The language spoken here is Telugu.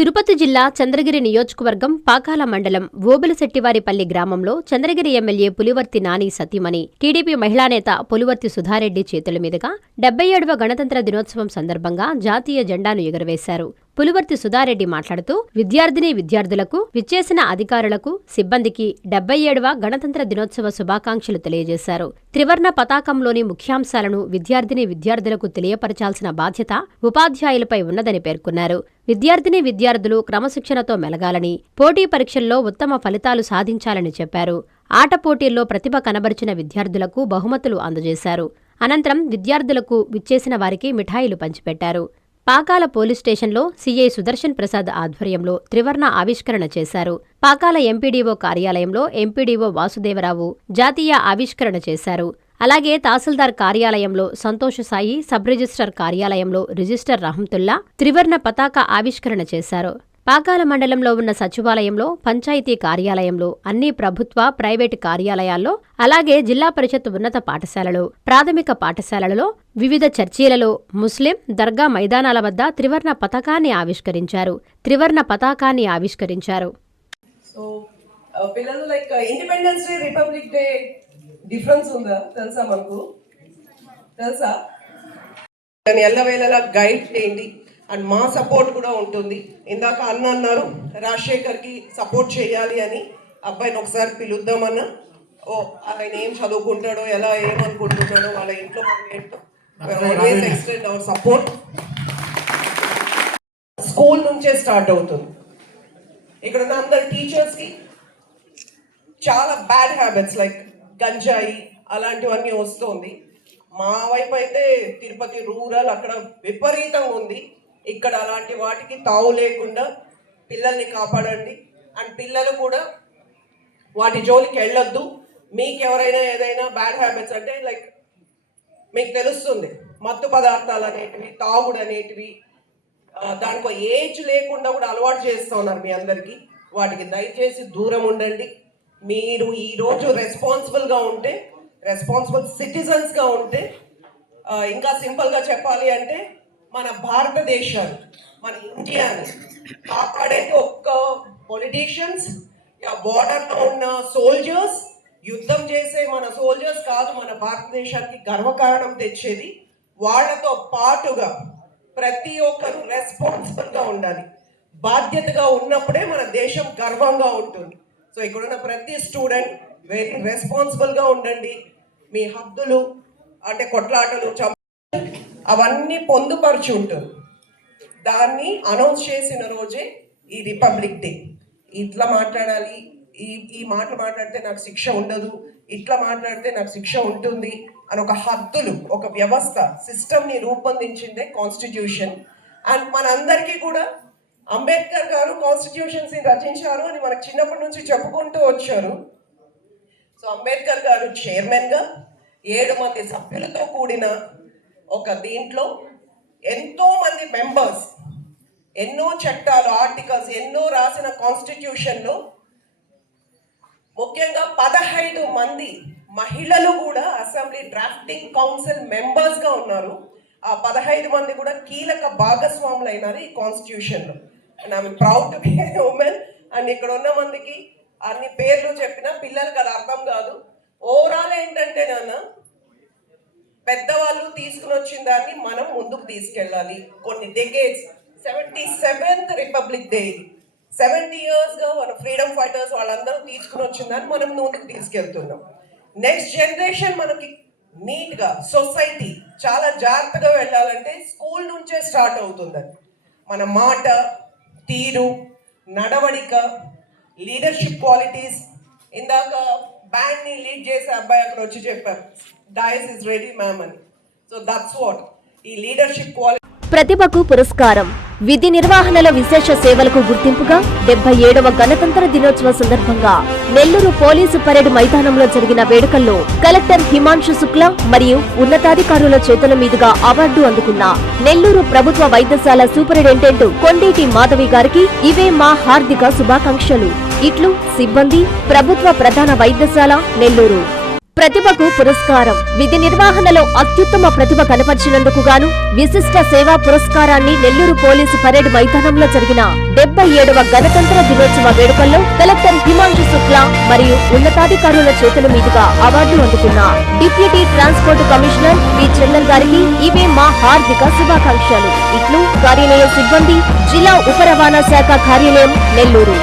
తిరుపతి జిల్లా చంద్రగిరి నియోజకవర్గం పాకాల మండలం ఓబులశెట్టివారిపల్లి గ్రామంలో చంద్రగిరి ఎమ్మెల్యే పులివర్తి నాని సతీమణి టీడీపీ మహిళా నేత పులివర్తి సుధారెడ్డి చేతుల మీదుగా డెబ్బై ఏడవ గణతంత్ర దినోత్సవం సందర్భంగా జాతీయ జెండాను ఎగురవేశారు. పులివర్తి సుధారెడ్డి మాట్లాడుతూ విద్యార్థిని విద్యార్థులకు విచ్చేసిన అధికారులకు సిబ్బందికి డెబ్బై ఏడవ గణతంత్ర దినోత్సవ శుభాకాంక్షలు తెలియజేశారు. త్రివర్ణ పతాకంలోని ముఖ్యాంశాలను విద్యార్థిని విద్యార్థులకు తెలియపరచాల్సిన బాధ్యత ఉపాధ్యాయులపై ఉన్నదని పేర్కొన్నారు. విద్యార్థిని విద్యార్థులు క్రమశిక్షణతో మెలగాలని పోటీ పరీక్షల్లో ఉత్తమ ఫలితాలు సాధించాలని చెప్పారు. ఆట పోటీల్లో ప్రతిభ కనబరిచిన విద్యార్థులకు బహుమతులు అందజేశారు. అనంతరం విద్యార్థులకు విచ్చేసిన వారికి మిఠాయిలు పంచిపెట్టారు. పాకాల పోలీస్ స్టేషన్లో సీఐ సుదర్శన్ ప్రసాద్ ఆధ్వర్యంలో త్రివర్ణ ఆవిష్కరణ చేశారు. పాకాల ఎంపీడీఓ కార్యాలయంలో ఎంపీడీఓ వాసుదేవరావు జాతీయ ఆవిష్కరణ చేశారు. అలాగే తహసీల్దార్ కార్యాలయంలో సంతోష సాయి సబ్ రిజిస్టర్ కార్యాలయంలో రిజిస్టర్ రహంతుల్లా త్రివర్ణ పతాక ఆవిష్కరణ చేశారు. పాకాల మండలంలో ఉన్న సచివాలయంలో పంచాయతీ కార్యాలయంలో అన్ని ప్రభుత్వ ప్రైవేటు కార్యాలయాల్లో అలాగే జిల్లా పరిషత్ ఉన్నత పాఠశాలలో ప్రాథమిక పాఠశాలలలో వివిధ చర్చీలలో ముస్లిం దర్గా మైదానాల వద్ద త్రివర్ణ పతాకాన్ని ఆవిష్కరించారు. త్రివర్ణ పతాకాన్ని ఆవిష్కరించారు. Uh, పిల్లలు like independence day republic day difference ఉందా? తెలుసా మనకు? తెలుసా? దాన్ని ఎల్లవేళలా గైడ్ చేయండి. అండ్ మా సపోర్ట్ కూడా ఉంటుంది. ఇందాక అన్న అన్నారు రాజశేఖర్కి సపోర్ట్ చేయాలి అని అబ్బాయిని ఒకసారి పిలుద్దామన్నా ఓ ఆయన ఏం చదువుకుంటాడో ఎలా ఏమనుకుంటున్నాడో వాళ్ళ ఇంట్లో మనం ఏంటో always extend our support school నుంచే స్టార్ట్ అవుతుంది. ఇక్కడ ఉన్న అందరు టీచర్స్కి చాలా బ్యాడ్ హ్యాబిట్స్ లైక్ గంజాయి అలాంటివన్నీ వస్తుంది. మా వైపు అయితే తిరుపతి రూరల్ అక్కడ విపరీతంగా ఉంది. ఇక్కడ అలాంటి వాటికి తావు లేకుండా పిల్లల్ని కాపాడండి. అండ్ పిల్లలు కూడా వాటి జోలికి వెళ్ళొద్దు. మీకు ఎవరైనా ఏదైనా బ్యాడ్ హ్యాబిట్స్ అంటే లైక్ మీకు తెలుస్తుంది మత్తు పదార్థాలు అనేటివి తాగుడు అనేటివి దానికి ఏజ్ లేకుండా కూడా అలవాటు చేస్తున్నారు మీ అందరికీ. వాటికి దయచేసి దూరం ఉండండి. మీరు ఈరోజు రెస్పాన్సిబుల్గా ఉంటే రెస్పాన్సిబుల్ సిటిజన్స్గా ఉంటే ఇంకా సింపుల్గా చెప్పాలి అంటే మన భారతదేశాన్ని మన ఇండియాని కాపాడేది ఒక్క పొలిటీషియన్స్ బార్డర్లో ఉన్న సోల్జర్స్ యుద్ధం చేసే మన సోల్జర్స్ కాదు మన భారతదేశానికి గర్వకారణం తెచ్చేది వాళ్ళతో పాటుగా ప్రతి ఒక్కరు రెస్పాన్సిబుల్గా ఉండాలి. బాధ్యతగా ఉన్నప్పుడే మన దేశం గర్వంగా ఉంటుంది. సో ఇక్కడున్న ప్రతి స్టూడెంట్ వెరీ రెస్పాన్సిబుల్గా ఉండండి. మీ హద్దులు అంటే కొట్లాటలు అవన్నీ పొందుపరిచి ఉంటుంది. దాన్ని అనౌన్స్ చేసిన రోజే ఈ రిపబ్లిక్ డే ఇట్లా మాట్లాడాలి ఈ ఈ మాటలు మాట్లాడితే నాకు శిక్ష ఉండదు ఇట్లా మాట్లాడితే నాకు శిక్ష ఉంటుంది అని ఒక హద్దులు ఒక వ్యవస్థ సిస్టమ్ని రూపొందించిందే కాన్స్టిట్యూషన్ అండ్ మనందరికీ కూడా అంబేద్కర్ గారు కాన్స్టిట్యూషన్స్ని రచించారు అని మనకు చిన్నప్పటి నుంచి చెప్పుకుంటూ వచ్చారు. సో అంబేద్కర్ గారు చైర్మన్గా ఏడు మంది సభ్యులతో కూడిన ఒక దీంట్లో ఎంతో మంది మెంబర్స్ ఎన్నో చట్టాలు ఆర్టికల్స్ ఎన్నో రాసిన కాన్స్టిట్యూషన్లో ముఖ్యంగా పదహైదు మంది మహిళలు కూడా అసెంబ్లీ డ్రాఫ్టింగ్ కౌన్సిల్ మెంబర్స్గా ఉన్నారు. ఆ పదహైదు మంది కూడా కీలక భాగస్వాములు అయినారు ఈ కాన్స్టిట్యూషన్లో and I'm proud to be women and ఇక్కడ ఉన్న మందికి అన్ని పేర్లు చెప్పిన పిల్లలకి అది అర్థం కాదు. ఓవరాల్ ఏంటంటే నాన్న పెద్దవాళ్ళు తీసుకుని వచ్చిన దాన్ని మనం ముందుకు తీసుకెళ్ళాలి. కొన్ని decades seventy seventh republic day ఇది సెవెంటీ ఇయర్స్గా మన ఫ్రీడమ్ ఫైటర్స్ వాళ్ళందరూ తీసుకుని వచ్చిన దాన్ని మనం ముందుకు తీసుకెళ్తున్నాం. నెక్స్ట్ జనరేషన్ మనకి నీట్గా సొసైటీ చాలా జాగ్రత్తగా వెళ్ళాలంటే స్కూల్ నుంచే స్టార్ట్ అవుతుందని మన మాట తీరు నడవడిక లీడర్షిప్ క్వాలిటీస్ ఇందాక బ్యాంక్ని లీడ్ చేసే అబ్బాయి అక్కడ వచ్చి చెప్పారు. డైస్ ఇస్ రెడీ మ్యామ్ అని సో దట్స్ వాట్ ఈ లీడర్షిప్ క్వాలిటీ ప్రతిభకు పురస్కారం. విధి నిర్వహణలో విశేష సేవలకు గుర్తింపుగా డెబ్బై ఏడవ గణతంత్ర దినోత్సవ సందర్భంగా నెల్లూరు పోలీసు పరేడ్ మైదానంలో జరిగిన వేడుకల్లో కలెక్టర్ హిమాంశు శుక్లా మరియు ఉన్నతాధికారుల చేతుల మీదుగా అవార్డు అందుకున్న నెల్లూరు ప్రభుత్వ వైద్యశాల సూపరింటెండెంట్ కొండేటి మాధవి గారికి ఇవే మా హార్దిక శుభాకాంక్షలు. ఇట్లు సిబ్బంది ప్రభుత్వ ప్రధాన వైద్యశాల నెల్లూరు. ప్రతిభకు పురస్కారం. విధి నిర్వహణలో అత్యుత్తమ ప్రతిభ కనపరిచినందుకు గాను విశిష్ట సేవా పురస్కారాన్ని నెల్లూరు పోలీసు పరేడ్ మైదానంలో జరిగిన డెబ్బై ఏడవ గణతంత్ర దినోత్సవ వేడుకల్లో కలెక్టర్ హిమాంశు శుక్లా మరియు ఉన్నతాధికారుల చేతుల మీదుగా అవార్డు అందుకున్న deputy transport commissioner V Chellar గారికి ఇవే మా హార్దిక శుభాకాంక్షలు. ఇట్లు కార్యాలయ సిబ్బంది జిల్లా ఉప రవాణా శాఖ కార్యాలయం నెల్లూరు.